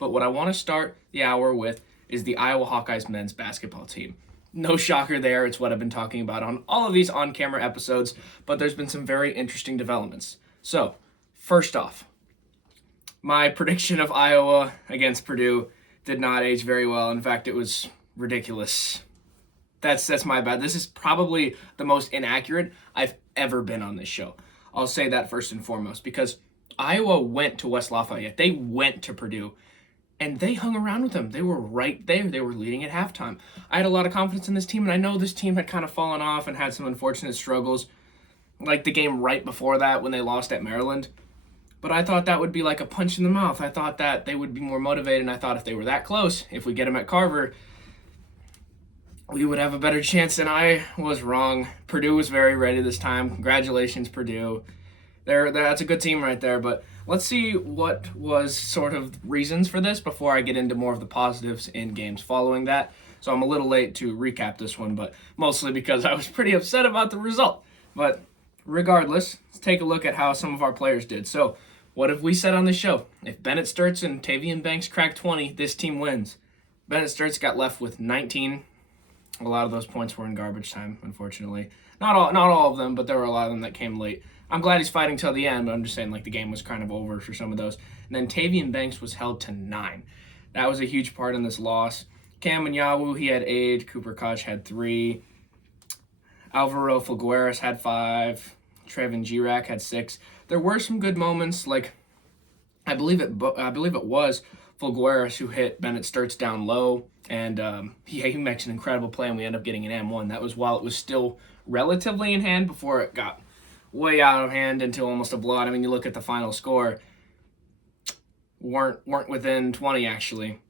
But what I want to start the hour with is the Iowa Hawkeyes men's basketball team. No shocker there, it's what I've been talking about on all of these on-camera episodes, but there's been some very interesting developments. So, first off, my prediction of Iowa against Purdue did not age very well. In fact, it was ridiculous. That's my bad. This is probably the most inaccurate I've ever been on this show. I'll say that first and foremost, because Iowa went to West Lafayette. They went to Purdue, and they hung around with them. They were right there. They were leading at halftime. I had a lot of confidence in this team, and I know this team had kind of fallen off and had some unfortunate struggles, like the game right before that when they lost at Maryland. But I thought that would be like a punch in the mouth. I thought that they would be more motivated, and I thought if they were that close, if we get them at Carver, we would have a better chance, and I was wrong. Purdue was very ready this time. Congratulations, Purdue. That's a good team right there, but let's see what was sort of reasons for this before I get into more of the positives in games following that. So I'm a little late to recap this one, but mostly because I was pretty upset about the result. But regardless, let's take a look at how some of our players did. So what have we said on the show? If Bennett Sturts and Tavian Banks crack 20, this team wins. Bennett Sturts got left with 19. A lot of those points were in garbage time, unfortunately. Not all of them, but there were a lot of them that came late. I'm glad he's fighting till the end, but I'm just saying like the game was kind of over for some of those. And then Tavian Banks was held to 9. That was a huge part in this loss. Cam Yawu, he had 8. Cooper Koch had 3. Alvaro Figueres had 5. Trevin Girak had 6. There were some good moments, like I believe it was Figueres who hit Bennett Sturts down low, and he makes an incredible play, and we end up getting an M1. That was while it was still relatively in hand before it got way out of hand into almost a blowout. I mean, you look at the final score, weren't within 20 actually.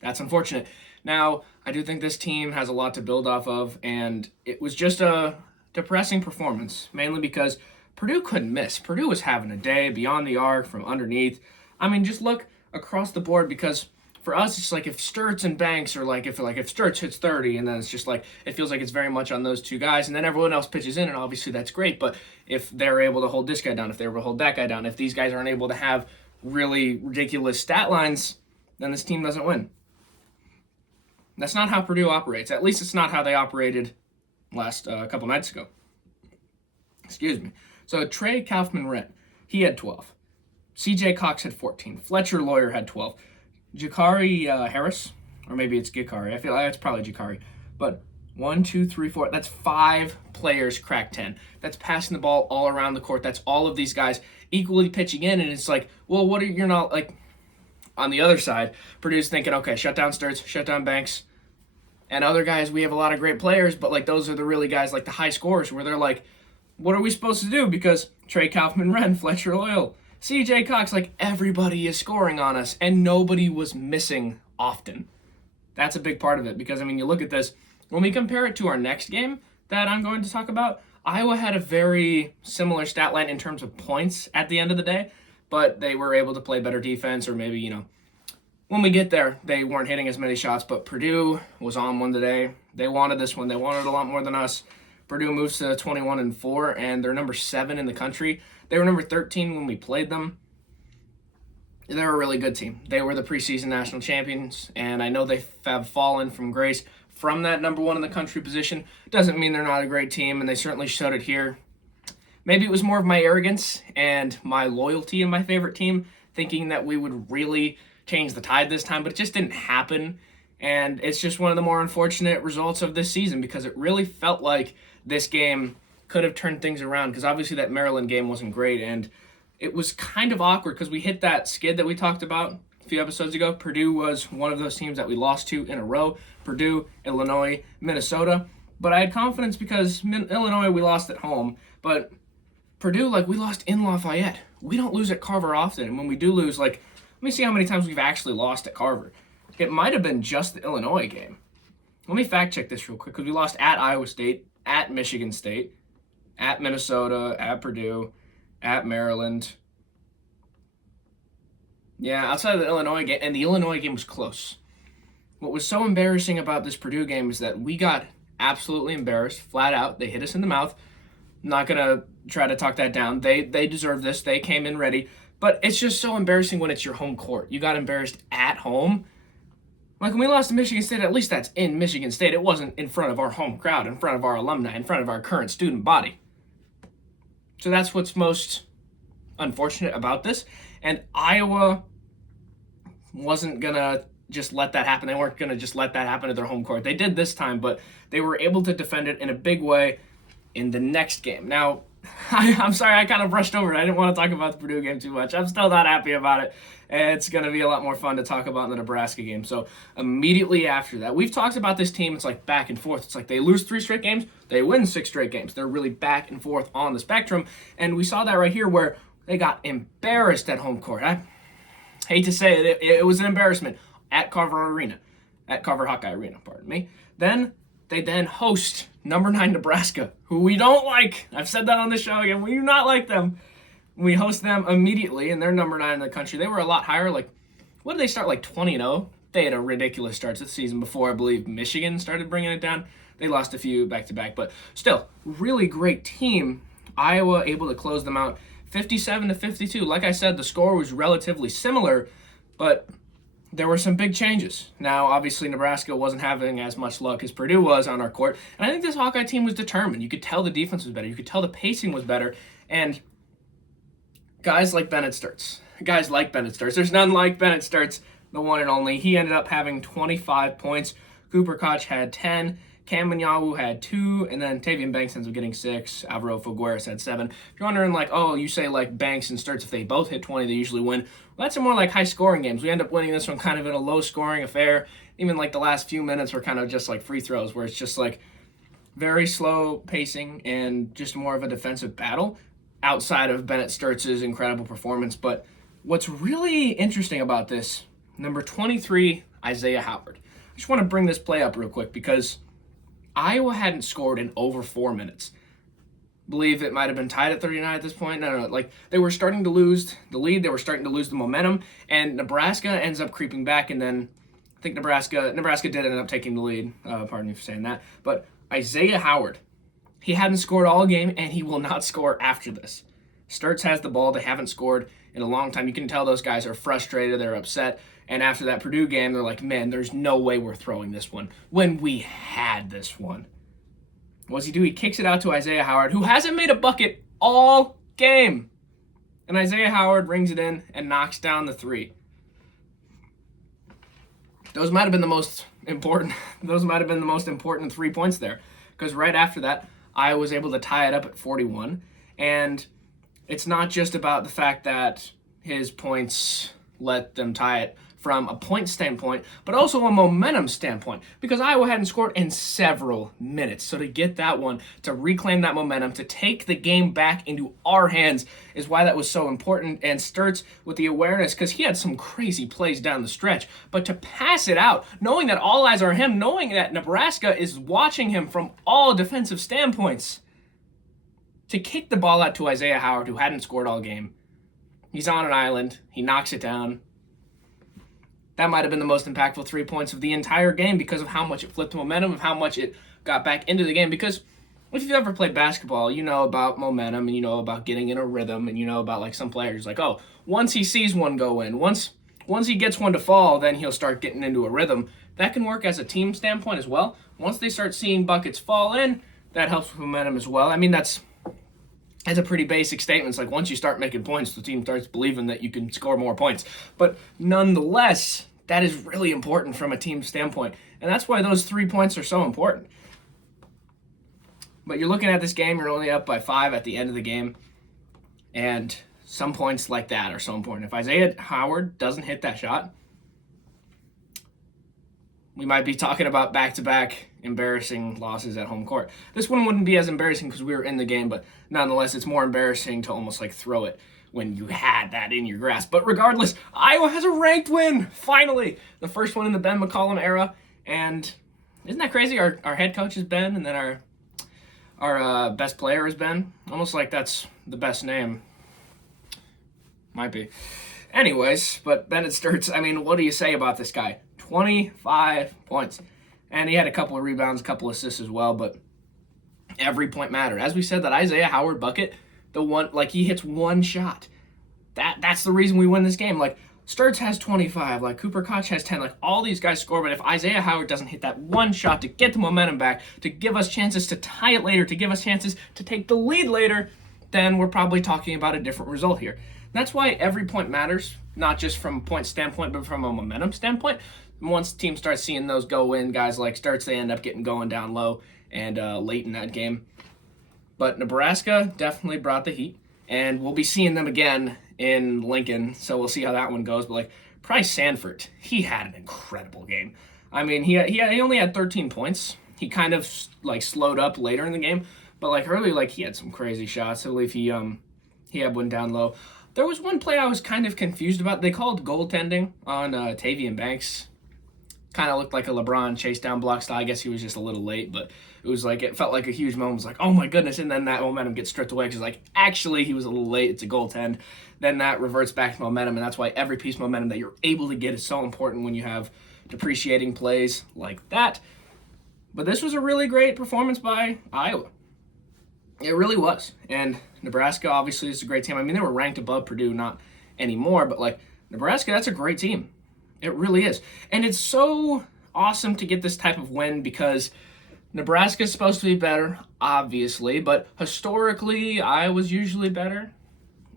That's unfortunate. Now, I do think this team has a lot to build off of, and it was just a depressing performance, mainly because Purdue couldn't miss. Purdue was having a day beyond the arc, from underneath. I mean, just look across the board, because for us, it's like if Sturts and Banks are like, if Sturts hits 30, and then it's just like, it feels like it's very much on those two guys, and then everyone else pitches in, and obviously that's great, but if they're able to hold this guy down, if they're able to hold that guy down, if these guys aren't able to have really ridiculous stat lines, then this team doesn't win. That's not how Purdue operates. At least it's not how they operated last couple nights ago. Excuse me. So Trey Kaufman-Rent, he had 12. CJ Cox had 14. Fletcher Lawyer had 12. Jakari Harris, or maybe it's Gikari. I feel like it's probably Jakari. But 1, 2, 3, 4. That's 5 players crack 10. That's passing the ball all around the court. That's all of these guys equally pitching in. And it's like, well, what are you're not like on the other side? Purdue's thinking, okay, shut down Sturts, shut down Banks, and other guys. We have a lot of great players, but like those are the really guys like the high scorers where they're like, what are we supposed to do? Because Trey Kaufman-Wren, Fletcher Loyal, CJ Cox, like everybody is scoring on us, and nobody was missing often. That's a big part of it, because I mean, you look at this, when we compare it to our next game that I'm going to talk about, Iowa had a very similar stat line in terms of points at the end of the day, but they were able to play better defense, or maybe, when we get there, they weren't hitting as many shots, but Purdue was on one today. They wanted this one. They wanted a lot more than us. Purdue moves to 21-4, and they're number 7 in the country. They were number 13 when we played them. They're a really good team. They were the preseason national champions, and I know they have fallen from grace from that number 1 in the country position. Doesn't mean they're not a great team, and they certainly showed it here. Maybe it was more of my arrogance and my loyalty in my favorite team, thinking that we would really change the tide this time, but it just didn't happen. And it's just one of the more unfortunate results of this season, because it really felt like this game could have turned things around, because obviously that Maryland game wasn't great, and it was kind of awkward because we hit that skid that we talked about a few episodes ago. Purdue was one of those teams that we lost to in a row. Purdue, Illinois, Minnesota. But I had confidence because Illinois, we lost at home, but Purdue, like, we lost in Lafayette. We don't lose at Carver often, and when we do lose, like, let me see how many times we've actually lost at Carver. It might have been just the Illinois game. Let me fact check this real quick, because we lost at Iowa State, at Michigan State, at Minnesota, at Purdue, at Maryland. Yeah, outside of the Illinois game, and the Illinois game was close. What was so embarrassing about this Purdue game is that we got absolutely embarrassed, flat out. They hit us in the mouth. I'm not going to try to talk that down. They deserve this. They came in ready. But it's just so embarrassing when it's your home court. You got embarrassed at home. Like when we lost to Michigan State, at least that's in Michigan State. It wasn't in front of our home crowd, in front of our alumni, in front of our current student body. So that's what's most unfortunate about this. And Iowa wasn't going to just let that happen. They weren't going to just let that happen at their home court. They did this time, but they were able to defend it in a big way in the next game. Now, I'm sorry, I kind of brushed over it. I didn't want to talk about the Purdue game too much. I'm still not happy about it. It's going to be a lot more fun to talk about in the Nebraska game. So immediately after that, we've talked about this team. It's like back and forth. It's like they lose 3 straight games, they win 6 straight games. They're really back and forth on the spectrum. And we saw that right here where they got embarrassed at home court. I hate to say it, it was an embarrassment at Carver Hawkeye Arena, pardon me. Then they host number 9 Nebraska, who we don't like. I've said that on the show again. We do not like them. We host them immediately, and they're number 9 in the country. They were a lot higher. Like, what did they start, like 20-0? They had a ridiculous start to the season before, I believe, Michigan started bringing it down. They lost a few back-to-back, but still, really great team. Iowa able to close them out 57-52. Like I said, the score was relatively similar, but there were some big changes. Now, obviously, Nebraska wasn't having as much luck as Purdue was on our court, and I think this Hawkeye team was determined. You could tell the defense was better. You could tell the pacing was better, and guys like Bennett Sturts. There's none like Bennett Sturts, the one and only. He ended up having 25 points. Cooper Koch had 10. Cam Manyawu had 2, and then Tavian Banks ends up getting 6. Alvaro Figueres had 7. If you're wondering, like, oh, you say, like, Banks and Sturts, if they both hit 20, they usually win. Well, that's a more, like, high-scoring games. We end up winning this one kind of in a low-scoring affair. Even, like, the last few minutes were kind of just, like, free throws, where it's just, like, very slow pacing and just more of a defensive battle outside of Bennett Sturts' incredible performance. But what's really interesting about this, number 23, Isaiah Howard. I just want to bring this play up real quick because Iowa hadn't scored in over 4 minutes. I believe it might have been tied at 39 at this point. No. Like, they were starting to lose the lead. They were starting to lose the momentum. And Nebraska ends up creeping back. And then I think Nebraska did end up taking the lead. Pardon me for saying that. But Isaiah Howard, he hadn't scored all game, and he will not score after this. Sturts has the ball. They haven't scored in a long time. You can tell those guys are frustrated. They're upset. And after that Purdue game, they're like, man, there's no way we're throwing this one when we had this one. What does he do? He kicks it out to Isaiah Howard, who hasn't made a bucket all game. And Isaiah Howard rings it in and knocks down the 3. Those might have been the most important 3 points there. Because right after that, Iowa was able to tie it up at 41. And it's not just about the fact that his points let them tie it from a point standpoint, but also a momentum standpoint, because Iowa hadn't scored in several minutes. So to get that one, to reclaim that momentum, to take the game back into our hands is why that was so important. And Sturts with the awareness, because he had some crazy plays down the stretch, but to pass it out, knowing that all eyes are on him, knowing that Nebraska is watching him from all defensive standpoints, to kick the ball out to Isaiah Howard, who hadn't scored all game. He's on an island. He knocks it down. That might have been the most impactful 3 points of the entire game because of how much it flipped momentum, of how much it got back into the game. Because if you've ever played basketball, you know about momentum, and you know about getting in a rhythm, and you know about, like, some players, like, oh, once he sees one go in, once he gets one to fall, then he'll start getting into a rhythm. That can work as a team standpoint as well. Once they start seeing buckets fall in, that helps with momentum as well. I mean, that's a pretty basic statement. It's like once you start making points, the team starts believing that you can score more points. But nonetheless, that is really important from a team standpoint. And that's why those 3 points are so important. But you're looking at this game, you're only up by 5 at the end of the game. And some points like that are so important. If Isaiah Howard doesn't hit that shot, we might be talking about back-to-back embarrassing losses at home court. This one wouldn't be as embarrassing because we were in the game, but nonetheless, it's more embarrassing to almost like throw it when you had that in your grasp. But regardless, Iowa has a ranked win, finally. The first one in the Ben McCollum era. And isn't that crazy? Our head coach is Ben, and then our best player is Ben. Almost like that's the best name. Might be. Anyways, but Bennett Sturts, I mean, what do you say about this guy? 25 points. And he had a couple of rebounds, a couple of assists as well, but every point mattered. As we said, that Isaiah Howard bucket, the one, like, he hits one shot. that's the reason we win this game. Like, Sturts has 25, like Cooper Koch has 10, like all these guys score, but if Isaiah Howard doesn't hit that one shot to get the momentum back, to give us chances to tie it later, to give us chances to take the lead later, then we're probably talking about a different result here. That's why every point matters, not just from a point standpoint, but from a momentum standpoint. Once the team starts seeing those go in, guys like Sturts, they end up getting going down low and late in that game. But Nebraska definitely brought the heat, and we'll be seeing them again in Lincoln, so we'll see how that one goes. But like Price Sanford, he had an incredible game. I mean, he only had 13 points. He kind of like slowed up later in the game, but like early, like he had some crazy shots. I believe he had one down low. There was one play I was kind of confused about. They called goaltending on Tavian Banks. Kind of looked like a LeBron chase down block style. I guess he was just a little late, but it felt like a huge moment. It was like, oh my goodness, and then that momentum gets stripped away because like actually he was a little late. It's a goaltend. Then that reverts back to momentum, and that's why every piece of momentum that you're able to get is so important when you have depreciating plays like that. But this was a really great performance by Iowa. It really was. And Nebraska obviously is a great team. I mean, they were ranked above Purdue, not anymore, but like Nebraska, that's a great team. It really is. And it's so awesome to get this type of win because Nebraska is supposed to be better, obviously, but historically, Iowa's usually better.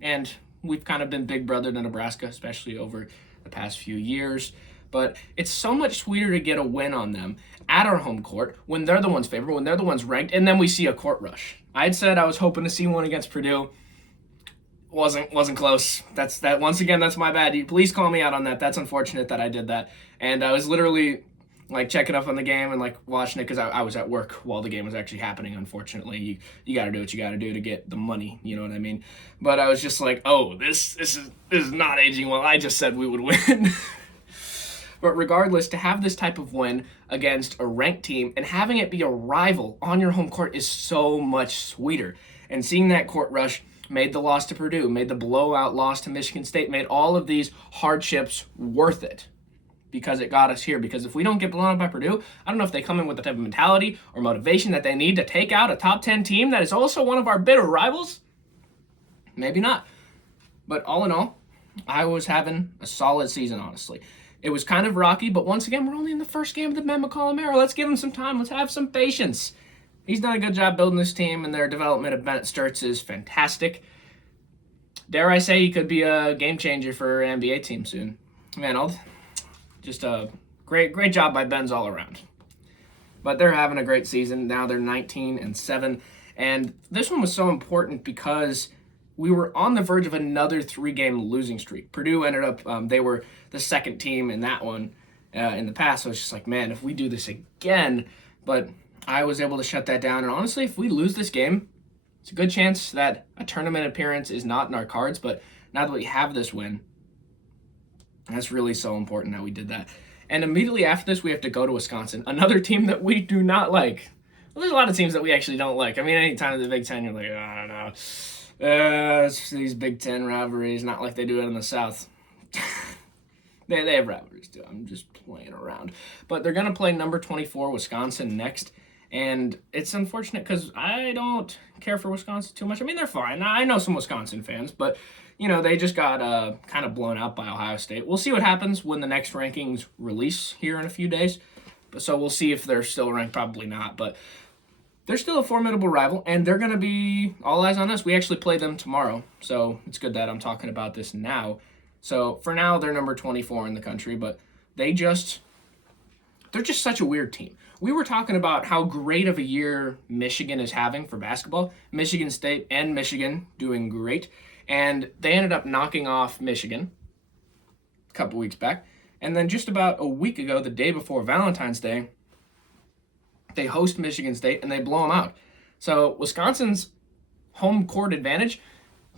And we've kind of been big brother to Nebraska, especially over the past few years. But it's so much sweeter to get a win on them at our home court when they're the ones favored, when they're the ones ranked, and then we see a court rush. I'd said I was hoping to see one against Purdue. Wasn't close. That's once again, that's my bad. Please call me out on that. That's unfortunate that I did that. And I was literally like checking up on the game and like watching it because I was at work while the game was actually happening. Unfortunately, you got to do what you got to do to get the money. You know what I mean? But I was just like, oh, this is not aging well. I just said we would win. But regardless, to have this type of win against a ranked team and having it be a rival on your home court is so much sweeter. And seeing that court rush made the loss to Purdue, made the blowout loss to Michigan State, made all of these hardships worth it because it got us here. Because if we don't get blown out by Purdue, I don't know if they come in with the type of mentality or motivation that they need to take out a top 10 team that is also one of our bitter rivals. Maybe not. But all in all, I was having a solid season, honestly. It was kind of rocky, but once again, we're only in the first game of the Ben McCollum era. Let's give him some time. Let's have some patience. He's done a good job building this team, and their development of Bennett Sturts is fantastic. Dare I say he could be a game changer for an NBA team soon. Man, just a great job by Ben's all around. But they're having a great season. Now they're 19-7, and this one was so important because we were on the verge of another 3-game losing streak. Purdue ended up, they were the second team in that one in the past, so it's just like, man, if we do this again, but I was able to shut that down. And honestly, if we lose this game, it's a good chance that a tournament appearance is not in our cards. But now that we have this win, that's really so important that we did that. And immediately after this, we have to go to Wisconsin, another team that we do not like. Well, there's a lot of teams that we actually don't like. I mean, anytime in the Big Ten, you're like, I don't know. It's these Big Ten rivalries, not like they do it in the South. They have rivalries too. I'm just playing around. But they're going to play number 24, Wisconsin, next. And it's unfortunate because I don't care for Wisconsin too much. I mean, they're fine. I know some Wisconsin fans, but, they just got kind of blown out by Ohio State. We'll see what happens when the next rankings release here in a few days. So we'll see if they're still ranked. Probably not, but they're still a formidable rival, and they're going to be all eyes on us. We actually play them tomorrow, so it's good that I'm talking about this now. So for now, they're number 24 in the country, but they're just such a weird team. We were talking about how great of a year Michigan is having for basketball. Michigan State and Michigan doing great. And they ended up knocking off Michigan a couple weeks back. And then just about a week ago, the day before Valentine's Day, they host Michigan State and they blow them out. So Wisconsin's home court advantage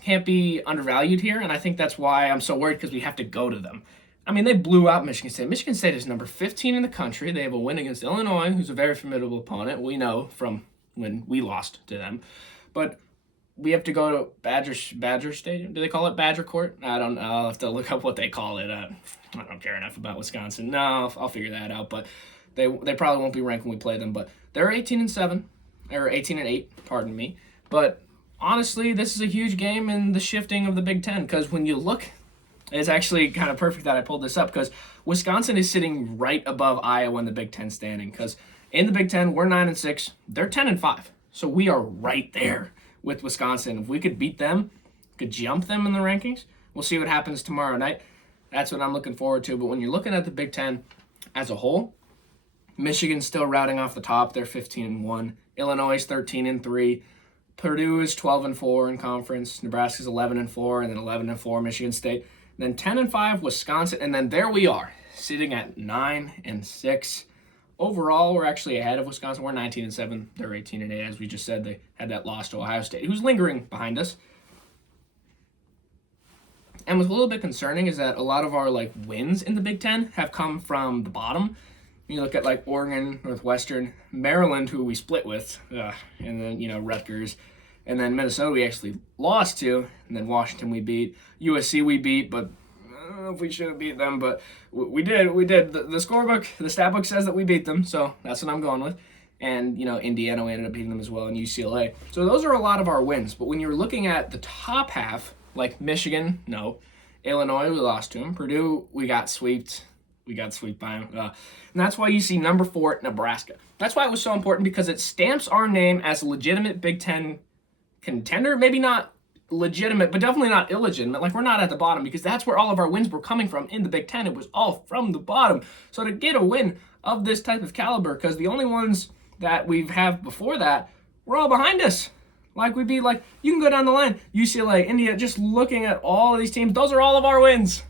can't be undervalued here. And I think that's why I'm so worried because we have to go to them. I mean, they blew out Michigan State. Michigan State is number 15 in the country. They have a win against Illinois, who's a very formidable opponent. We know from when we lost to them. But we have to go to Badger Stadium. Do they call it Badger Court? I don't know. I'll have to look up what they call it. I don't care enough about Wisconsin. No, I'll figure that out. But they probably won't be ranked when we play them. But they're 18-7, or 18-8, pardon me. But honestly, this is a huge game in the shifting of the Big Ten, because when you look, it's actually kind of perfect that I pulled this up, because Wisconsin is sitting right above Iowa in the Big Ten standing, because in the Big Ten, we're 9-6, they're 10-5. So we are right there with Wisconsin. If we could beat them, could jump them in the rankings, we'll see what happens tomorrow night. That's what I'm looking forward to. But when you're looking at the Big Ten as a whole, Michigan's still routing off the top. They're 15-1. Illinois is 13-3. Purdue is 12-4 in conference. Nebraska's 11-4, and then 11-4 Michigan State. And then 10-5 Wisconsin, and then there we are, sitting at 9-6. Overall, we're actually ahead of Wisconsin. We're 19-7. They're 18-8, as we just said. They had that loss to Ohio State, who's lingering behind us. And what's a little bit concerning is that a lot of our wins in the Big Ten have come from the bottom. You look at Oregon, Northwestern, Maryland, who we split with, and then Rutgers, and then Minnesota we actually lost to, and then Washington we beat, USC we beat, but I don't know if we should have beat them, but we did. The scorebook, the stat book says that we beat them, so that's what I'm going with. And Indiana, we ended up beating them as well, and UCLA. So those are a lot of our wins. But when you're looking at the top half, like Michigan, no. Illinois, we lost to them. Purdue, we got swept. We got swept by them. And that's why you see number 4, Nebraska. That's why it was so important, because it stamps our name as a legitimate Big Ten contender. Maybe not legitimate, but definitely not illegitimate. We're not at the bottom, because that's where all of our wins were coming from in the Big Ten. It was all from the bottom. So to get a win of this type of caliber, because the only ones that we've had before that were all behind us. We'd be you can go down the line, UCLA, India, just looking at all of these teams, those are all of our wins.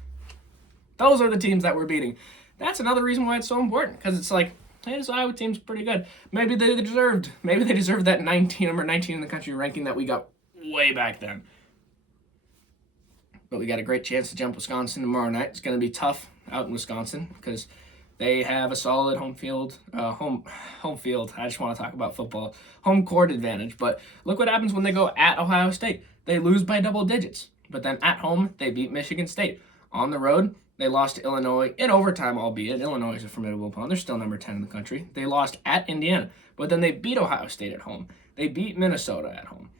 Those are the teams that we're beating. That's another reason why it's so important, because it's hey, this Iowa team's pretty good. Maybe they deserved that number 19 in the country ranking that we got way back then. But we got a great chance to jump Wisconsin tomorrow night. It's going to be tough out in Wisconsin, because they have a solid home field. I just want to talk about football. Home court advantage. But look what happens when they go at Ohio State. They lose by double digits. But then at home, they beat Michigan State. On the road, they lost to Illinois in overtime, albeit. Illinois is a formidable opponent. They're still number 10 in the country. They lost at Indiana. But then they beat Ohio State at home. They beat Minnesota at home.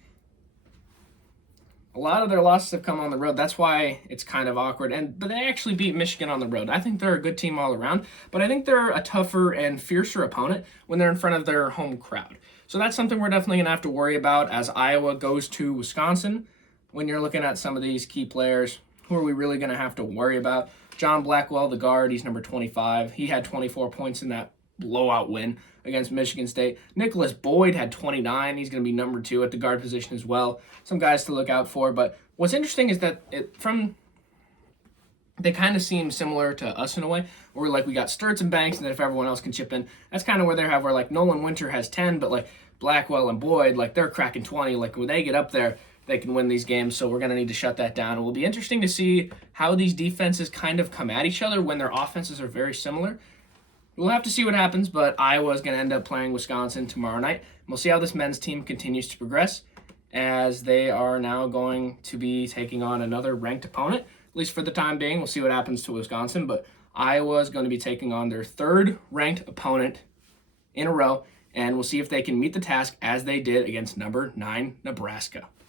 A lot of their losses have come on the road. That's why it's kind of awkward. But they actually beat Michigan on the road. I think they're a good team all around, but I think they're a tougher and fiercer opponent when they're in front of their home crowd. So that's something we're definitely going to have to worry about as Iowa goes to Wisconsin. When you're looking at some of these key players, who are we really going to have to worry about? John Blackwell, the guard, he's number 25. He had 24 points in that blowout win against Michigan State. Nicholas Boyd had 29. He's going to be number 2 at the guard position as well. Some guys to look out for. But what's interesting is that they kind of seem similar to us in a way. Where we got Sturts and Banks, and then if everyone else can chip in, that's kind of where they have where Nolan Winter has 10, but Blackwell and Boyd, they're cracking 20. When they get up there, they can win these games. So we're going to need to shut that down. It will be interesting to see how these defenses kind of come at each other when their offenses are very similar. We'll have to see what happens, but Iowa is going to end up playing Wisconsin tomorrow night. We'll see how this men's team continues to progress, as they are now going to be taking on another ranked opponent, at least for the time being. We'll see what happens to Wisconsin, but Iowa is going to be taking on their 3rd ranked opponent in a row, and we'll see if they can meet the task as they did against number 9 Nebraska.